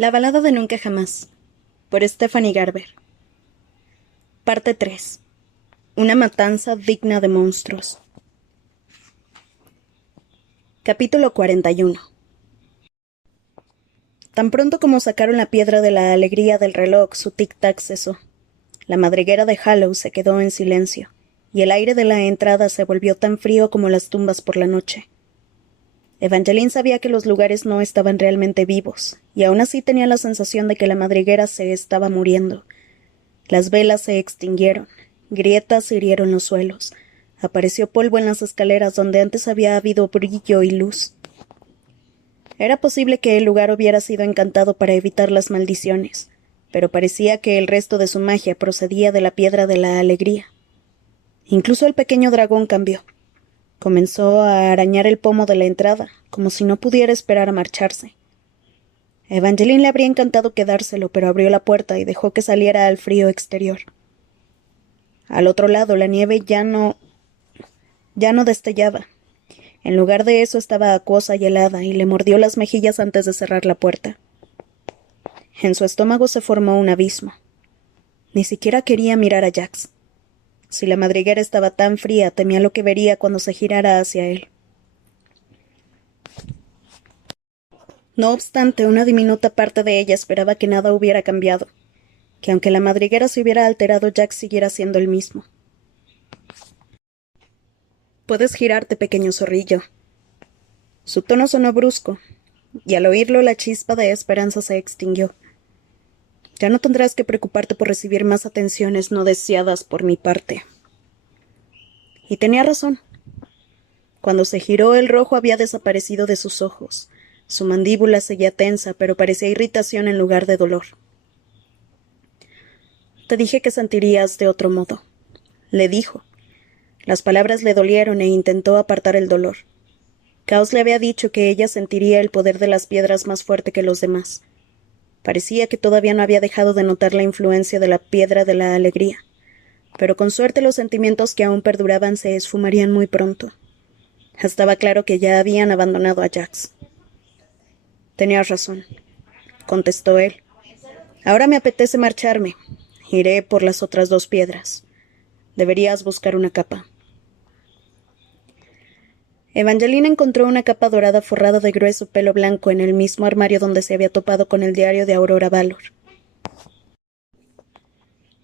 La balada de Nunca Jamás, por Stephanie Garber. Parte 3. Una matanza digna de monstruos. Capítulo 41. Tan pronto como sacaron la piedra de la alegría del reloj, su tic-tac cesó. La madriguera de Hallow se quedó en silencio, y el aire de la entrada se volvió tan frío como las tumbas por la noche. Evangeline sabía que los lugares no estaban realmente vivos, y aún así tenía la sensación de que la madriguera se estaba muriendo. Las velas se extinguieron, grietas hirieron los suelos, apareció polvo en las escaleras donde antes había habido brillo y luz. Era posible que el lugar hubiera sido encantado para evitar las maldiciones, pero parecía que el resto de su magia procedía de la piedra de la alegría. Incluso el pequeño dragón cambió. Comenzó a arañar el pomo de la entrada, como si no pudiera esperar a marcharse. A Evangeline le habría encantado quedárselo, pero abrió la puerta y dejó que saliera al frío exterior. Al otro lado, la nieve ya no destellaba. En lugar de eso estaba acuosa y helada, y le mordió las mejillas antes de cerrar la puerta. En su estómago se formó un abismo. Ni siquiera quería mirar a Jax. Si la madriguera estaba tan fría, temía lo que vería cuando se girara hacia él. No obstante, una diminuta parte de ella esperaba que nada hubiera cambiado, que aunque la madriguera se hubiera alterado, Jax siguiera siendo el mismo. Puedes girarte, pequeño zorrillo. Su tono sonó brusco, y al oírlo la chispa de esperanza se extinguió. Ya no tendrás que preocuparte por recibir más atenciones no deseadas por mi parte. Y tenía razón. Cuando se giró, el rojo había desaparecido de sus ojos. Su mandíbula seguía tensa, pero parecía irritación en lugar de dolor. Te dije que sentirías de otro modo, le dijo. Las palabras le dolieron e intentó apartar el dolor. Caos le había dicho que ella sentiría el poder de las piedras más fuerte que los demás. Parecía que todavía no había dejado de notar la influencia de la piedra de la alegría, pero con suerte los sentimientos que aún perduraban se esfumarían muy pronto. Estaba claro que ya habían abandonado a Jax. Tenías razón, contestó él. Ahora me apetece marcharme. Iré por las otras 2 piedras. Deberías buscar una capa. Evangeline encontró una capa dorada forrada de grueso pelo blanco en el mismo armario donde se había topado con el diario de Aurora Valor.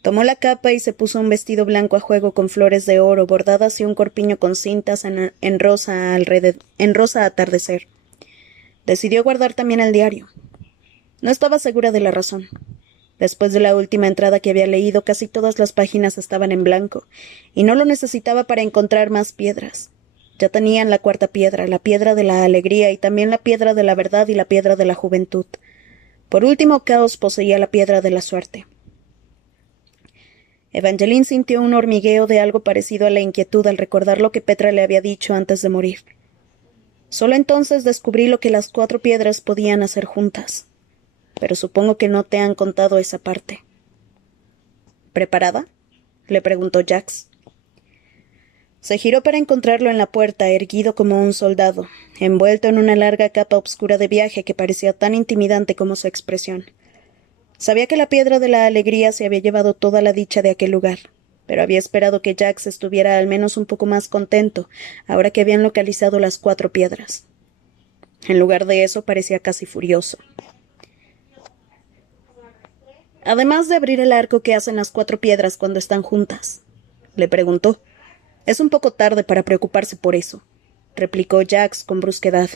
Tomó la capa y se puso un vestido blanco a juego con flores de oro bordadas y un corpiño con cintas en rosa atardecer. Decidió guardar también el diario. No estaba segura de la razón. Después de la última entrada que había leído, casi todas las páginas estaban en blanco, y no lo necesitaba para encontrar más piedras. Ya tenían la 4ª piedra, la piedra de la alegría, y también la piedra de la verdad y la piedra de la juventud. Por último, Caos poseía la piedra de la suerte. Evangeline sintió un hormigueo de algo parecido a la inquietud al recordar lo que Petra le había dicho antes de morir. Solo entonces descubrí lo que las 4 piedras podían hacer juntas. Pero supongo que no te han contado esa parte. ¿Preparada?, le preguntó Jax. Se giró para encontrarlo en la puerta, erguido como un soldado, envuelto en una larga capa oscura de viaje que parecía tan intimidante como su expresión. Sabía que la piedra de la alegría se había llevado toda la dicha de aquel lugar, pero había esperado que Jax estuviera al menos un poco más contento, ahora que habían localizado las 4 piedras. En lugar de eso, parecía casi furioso. Además de abrir el arco que hacen las 4 piedras cuando están juntas, le preguntó. Es un poco tarde para preocuparse por eso, replicó Jax con brusquedad.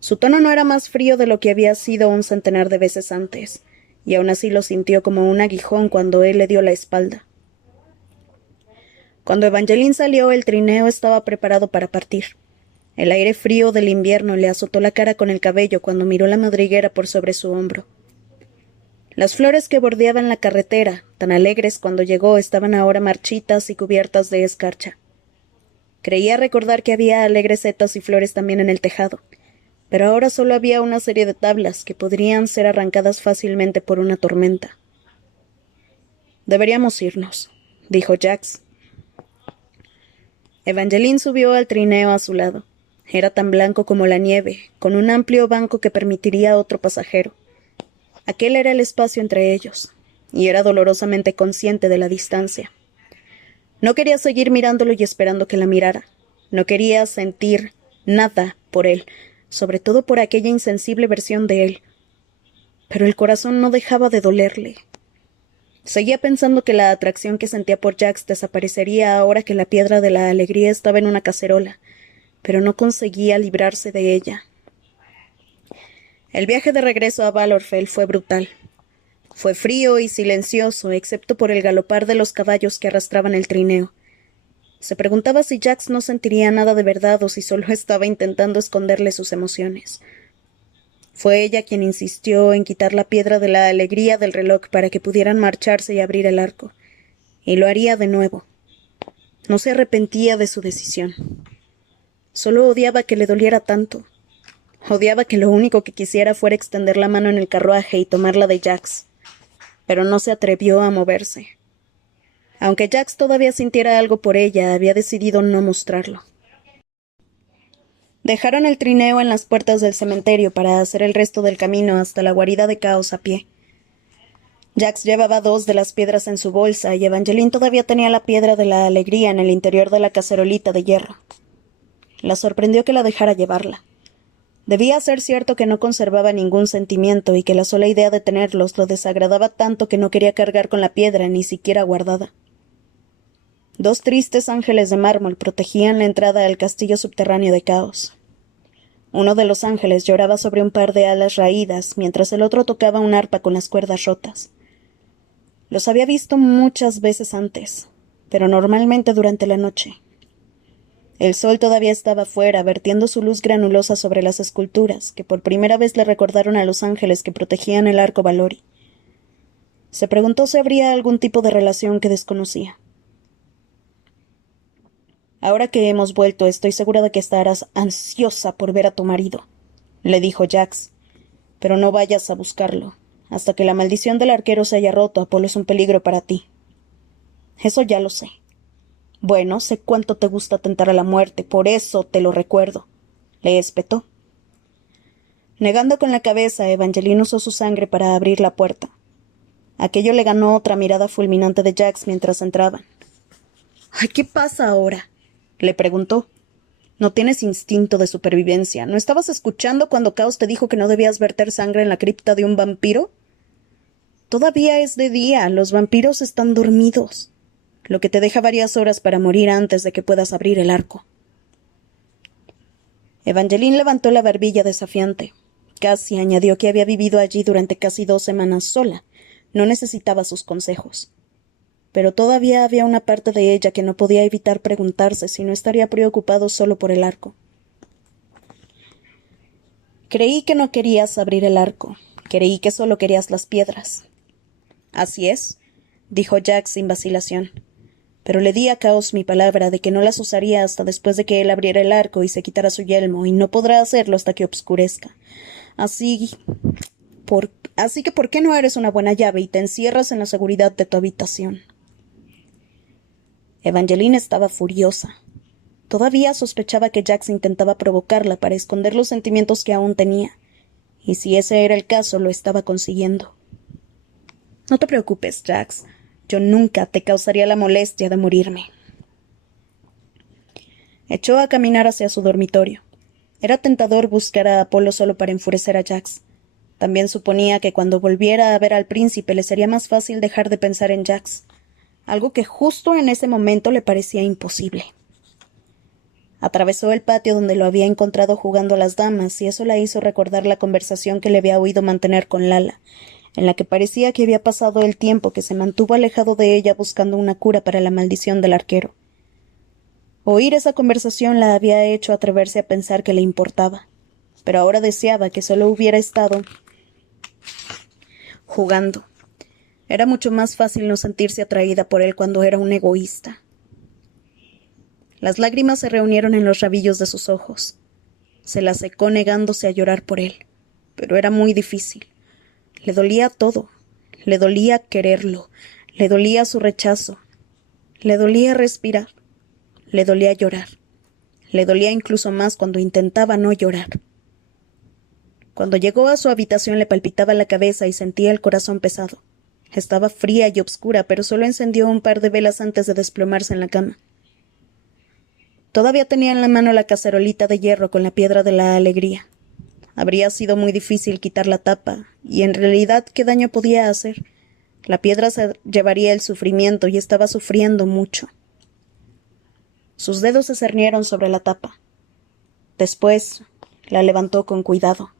Su tono no era más frío de lo que había sido un centenar de veces antes, y aún así lo sintió como un aguijón cuando él le dio la espalda. Cuando Evangeline salió, el trineo estaba preparado para partir. El aire frío del invierno le azotó la cara con el cabello cuando miró la madriguera por sobre su hombro. Las flores que bordeaban la carretera, tan alegres cuando llegó, estaban ahora marchitas y cubiertas de escarcha. Creía recordar que había alegres setas y flores también en el tejado, pero ahora solo había una serie de tablas que podrían ser arrancadas fácilmente por una tormenta. Deberíamos irnos, dijo Jax. Evangeline subió al trineo a su lado. Era tan blanco como la nieve, con un amplio banco que permitiría a otro pasajero. Aquel era el espacio entre ellos, y era dolorosamente consciente de la distancia. No quería seguir mirándolo y esperando que la mirara. No quería sentir nada por él, sobre todo por aquella insensible versión de él. Pero el corazón no dejaba de dolerle. Seguía pensando que la atracción que sentía por Jax desaparecería ahora que la piedra de la alegría estaba en una cacerola, pero no conseguía librarse de ella. El viaje de regreso a Valorfell fue brutal. Fue frío y silencioso, excepto por el galopar de los caballos que arrastraban el trineo. Se preguntaba si Jax no sentiría nada de verdad o si solo estaba intentando esconderle sus emociones. Fue ella quien insistió en quitar la piedra de la alegría del reloj para que pudieran marcharse y abrir el arco. Y lo haría de nuevo. No se arrepentía de su decisión. Solo odiaba que le doliera tanto. Odiaba que lo único que quisiera fuera extender la mano en el carruaje y tomarla de Jax. Pero no se atrevió a moverse. Aunque Jax todavía sintiera algo por ella, había decidido no mostrarlo. Dejaron el trineo en las puertas del cementerio para hacer el resto del camino hasta la guarida de Caos a pie. Jax llevaba 2 de las piedras en su bolsa y Evangeline todavía tenía la piedra de la alegría en el interior de la cacerolita de hierro. La sorprendió que la dejara llevarla. Debía ser cierto que no conservaba ningún sentimiento y que la sola idea de tenerlos lo desagradaba tanto que no quería cargar con la piedra ni siquiera guardada. 2 tristes ángeles de mármol protegían la entrada al castillo subterráneo de Caos. Uno de los ángeles lloraba sobre un par de alas raídas, mientras el otro tocaba un arpa con las cuerdas rotas. Los había visto muchas veces antes, pero normalmente durante la noche. El sol todavía estaba fuera, vertiendo su luz granulosa sobre las esculturas, que por primera vez le recordaron a los ángeles que protegían el arco Valori. Se preguntó si habría algún tipo de relación que desconocía. Ahora que hemos vuelto, estoy segura de que estarás ansiosa por ver a tu marido, le dijo Jax. Pero no vayas a buscarlo. Hasta que la maldición del arquero se haya roto, Apolo es un peligro para ti. Eso ya lo sé. Bueno, sé cuánto te gusta tentar a la muerte, por eso te lo recuerdo, le espetó. Negando con la cabeza, Evangeline usó su sangre para abrir la puerta. Aquello le ganó otra mirada fulminante de Jax mientras entraban. —Ay, ¿qué pasa ahora? —le preguntó. —¿No tienes instinto de supervivencia? ¿No estabas escuchando cuando Caos te dijo que no debías verter sangre en la cripta de un vampiro? Todavía es de día, los vampiros están dormidos, lo que te deja varias horas para morir antes de que puedas abrir el arco. Evangeline levantó la barbilla desafiante. Casi añadió que había vivido allí durante casi 2 semanas sola. No necesitaba sus consejos. Pero todavía había una parte de ella que no podía evitar preguntarse si no estaría preocupado solo por el arco. Creí que no querías abrir el arco. Creí que solo querías las piedras. Así es, dijo Jax sin vacilación. Pero le di a Caos mi palabra de que no las usaría hasta después de que él abriera el arco y se quitara su yelmo, y no podrá hacerlo hasta que obscurezca. Así que ¿por qué no eres una buena llave y te encierras en la seguridad de tu habitación? Evangeline estaba furiosa. Todavía sospechaba que Jax intentaba provocarla para esconder los sentimientos que aún tenía, y si ese era el caso, lo estaba consiguiendo. No te preocupes, Jax. Yo nunca te causaría la molestia de morirme. Echó a caminar hacia su dormitorio. Era tentador buscar a Apolo solo para enfurecer a Jax. También suponía que cuando volviera a ver al príncipe le sería más fácil dejar de pensar en Jax, algo que justo en ese momento le parecía imposible. Atravesó el patio donde lo había encontrado jugando a las damas, y eso la hizo recordar la conversación que le había oído mantener con Lala, en la que parecía que había pasado el tiempo que se mantuvo alejado de ella buscando una cura para la maldición del arquero. Oír esa conversación la había hecho atreverse a pensar que le importaba, pero ahora deseaba que solo hubiera estado jugando. Era mucho más fácil no sentirse atraída por él cuando era un egoísta. Las lágrimas se reunieron en los rabillos de sus ojos. Se las secó negándose a llorar por él, pero era muy difícil. Le dolía todo. Le dolía quererlo. Le dolía su rechazo. Le dolía respirar. Le dolía llorar. Le dolía incluso más cuando intentaba no llorar. Cuando llegó a su habitación le palpitaba la cabeza y sentía el corazón pesado. Estaba fría y obscura, pero solo encendió un par de velas antes de desplomarse en la cama. Todavía tenía en la mano la cacerolita de hierro con la piedra de la alegría. Habría sido muy difícil quitar la tapa, y en realidad, ¿qué daño podía hacer? La piedra se llevaría el sufrimiento y estaba sufriendo mucho. Sus dedos se cernieron sobre la tapa. Después la levantó con cuidado.